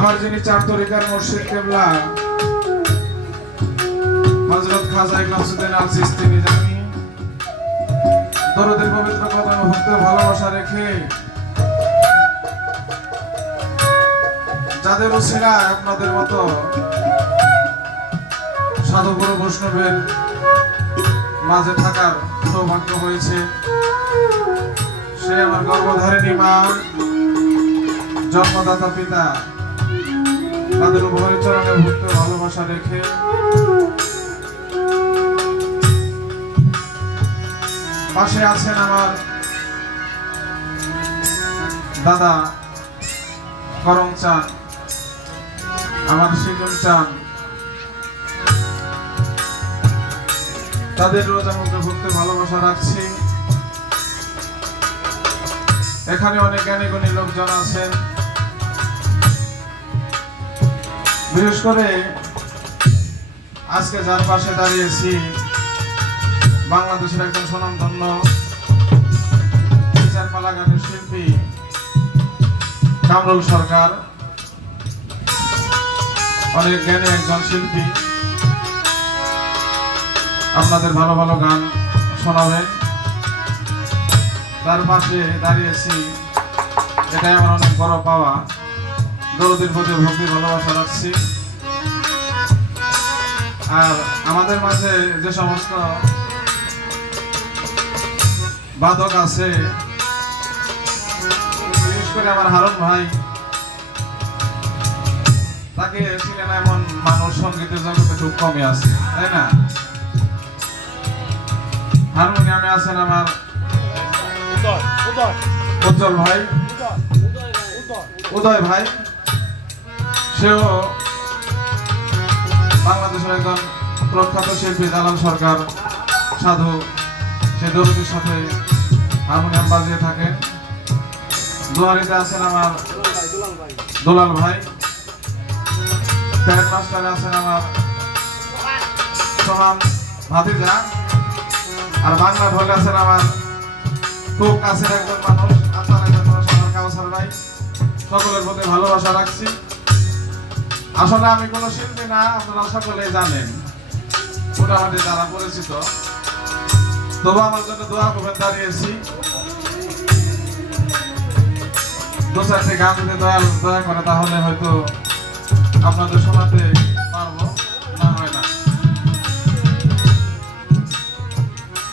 আমার যিনি চার তরিকার মুর্শিদ কেবলা হযরত খাজা গৌসুদ্দিন আল চিশতি নিজামী দরুদের পবিত্র কদমে ভক্তি ভালোবাসা রেখে যাদের উসিলায় আপনাদের মতো সাধুগুরু বৈষ্ণবের মাঝে থাকার সৌভাগ্য হয়েছে, সে আমার গর্ভধারিণী মা, জন্মদাতা পিতা, তাদের উভয়ের চরণে ভক্তি ভালোবাসা রেখে পাশে আছেন আমার দাদা করম চান, আমার সিজন চান, তাদের রোজা মুখে ভক্তি ভালোবাসা রাখছি। এখানে অনেক জ্ঞানী গুণী লোকজন আছেন, বিশেষ করে আজকে যার পাশে দাঁড়িয়েছি বাংলাদেশের একজন স্বনামধন্য বিচারপালা গানের শিল্পী কামরুল সরকার, অনেক জ্ঞানী একজন শিল্পী, আপনাদের ভালো ভালো গান শোনাবেন। তার পাশে দাঁড়িয়েছি, এটাই আমার অনেক বড় পাওয়া। দরুদের প্রতি ভক্তি ভালোবাসা রাখছি। আর আমাদের মাঝে যে সমস্ত বাদক আছে, বিশেষ করে আমার হারুন ভাই, তাকে ছিলেন এমন মানুষ সঙ্গীতের জগতে খুব কমই আছে, তাই না? হারমোনিয়ামে আছেন আমার উজ্জ্বল ভাই, উদয় ভাই, সেও বাংলাদেশের একজন প্রখ্যাত শিল্পী জালাল সরকার সাধু, সে দরুদের সাথে হারমোনিয়াম বাজিয়ে থাকেন। দুয়ারিতে আছেন আমার দুলাল ভাই, প্যারেড মাস্টারে আছেন আমার সোহাম ভাতিজা, আর বাংলা ঢোলে আছেন আমার খুব কাছের একজন মানুষ, আপনার একজন মানুষ আমার কাউসার ভাই। সকলের প্রতি ভালোবাসা রাখছি। আসলে আমি কোনো শিল্পী না, আপনারা সকলেই জানেন, মোটামুটি যারা পরিচিত, তবু আমার জন্য দোয়া করবেন। দাঁড়িয়েছি, দু চারটি গান যদি দয়া করে তাহলে হয়তো আপনাদের শোনাতে পারবো, না হয় না।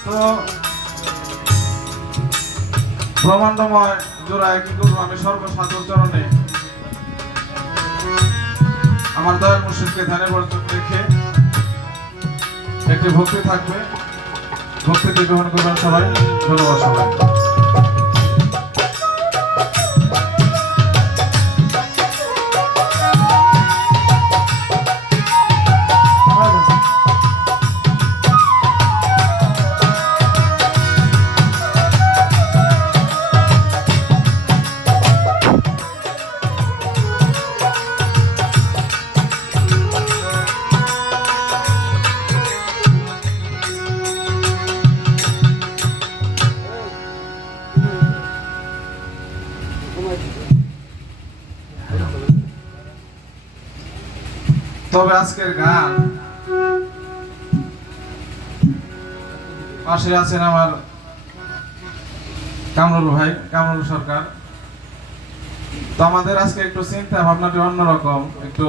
তো ব্রহ্মাণ্ডময় জোড়ায় কি করবো, আমি সর্বসাধুর চরণে আমার দয়াল মুর্শিদকে ধ্যানে বর্জন রেখে একটি ভক্তি থাকবে, ভক্তিতে গ্রহণ করবেন সবাই। ধন্যবাদ সবাই। তবে আজকের গান পাশে আছেন আমার কামরুল ভাই, কামরুল সরকার। তো আমাদের আজকে একটু চিন্তা ভাবনাটি অন্যরকম, একটু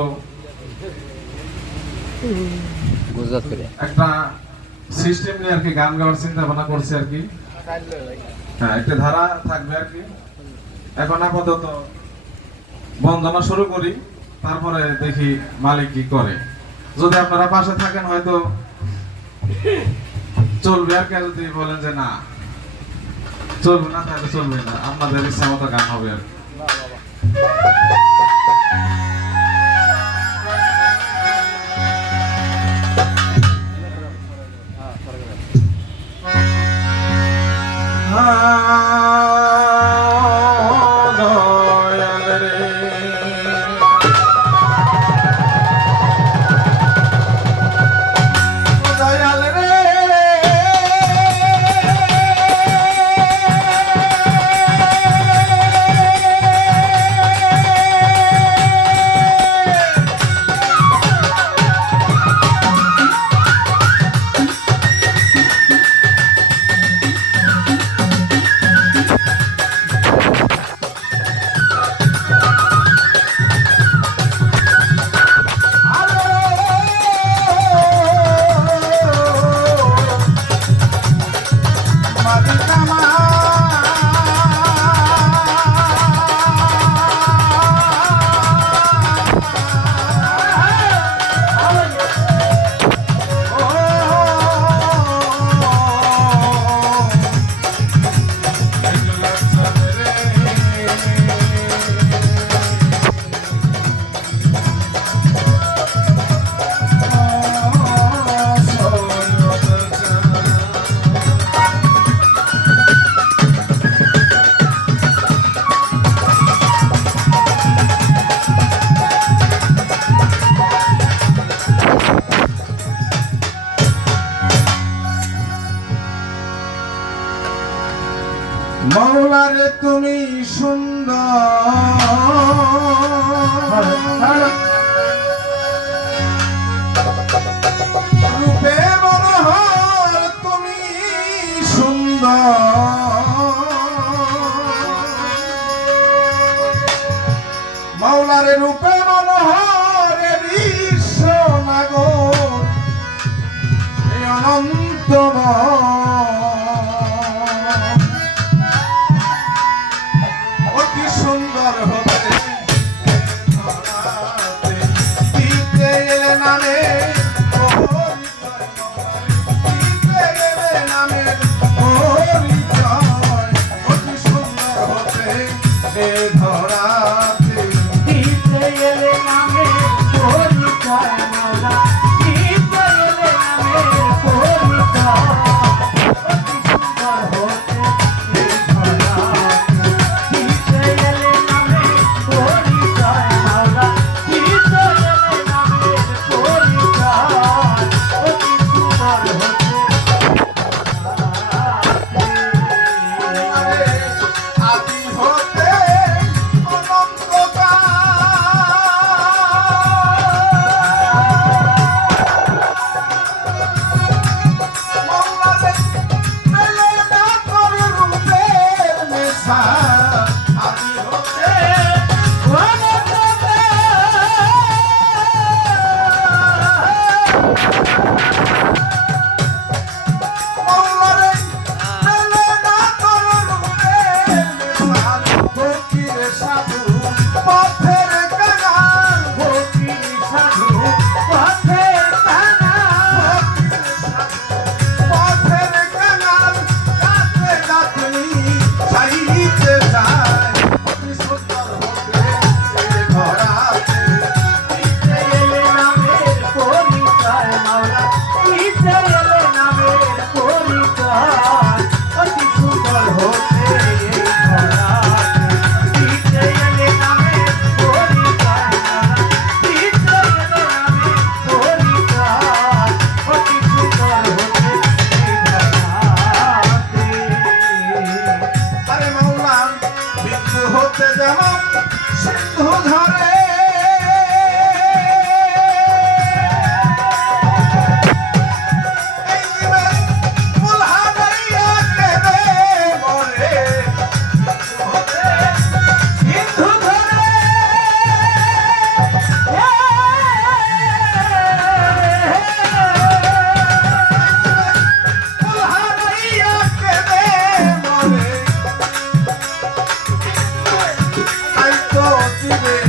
একটা সিস্টেম নিয়ে আর কি গান গাওয়ার চিন্তা ভাবনা করছি আর কি। হ্যাঁ, একটা ধারা থাকবে আর কি। এখন আপাতত বন্দনা শুরু করি, তারপরে দেখি মালিক কি করে। যদি আপনারা পাশে থাকেন হয়তো চলবে আর কি, যদি বলেন যে না চলবে না তাহলে চলবে না, আপনাদের ইচ্ছা মতো গান হবে আর কি। তুমি সুন্দর রূপে মনোহর তুমি সুন্দর মাওলারে রূপে মনোহর বিশ্ব নাগর এই অনন্ত অতি সুন্দর হতে ধরাতে দিতে এলে নামে দিতে এলে নামে পরিচয় অতি সুন্দর হতে ধরাতে দিতে এলে নামে পরিচয় মাওলা দিতে এলে নামে পরিচয় অতি সুন্দর হতে ধরাতে দিতে এলে নামে পরিচয় মাওলা দিতে এলে নামে পরিচয় অতি সুন্দর হতে আদি হতে অনন্তকাল মৌলারে মেলে না তোর রূপের নেশা আদি হতে মৌলারে মেলে না তোর রূপের নেশা ফকির সাধু পথের কাঙাল ফকির সাধু পথের কাঙাল পথের কাঙাল কাছে যাতনি চাইতে চায় অতি সুন্দর হতে ধরাতে দিতে এলে নামের পরিচয় মাওলা দিতে এলে নামের পরিচয় অতি সুন্দর হতে ধরাতে দিতে এলে নামের পরিচয় মাওলা দিতে এলে নামের পরিচয় অতি সুন্দর হতে ধরাতে আরে মাওলা বিন্দু হতে যেমন সিন্ধু ঝরে এই জীবন মূল হারাইয়া কেঁদে মরে হতে সিন্ধু ধরে মূল হারাইয়া কেঁদে মরে তাই তো জীবে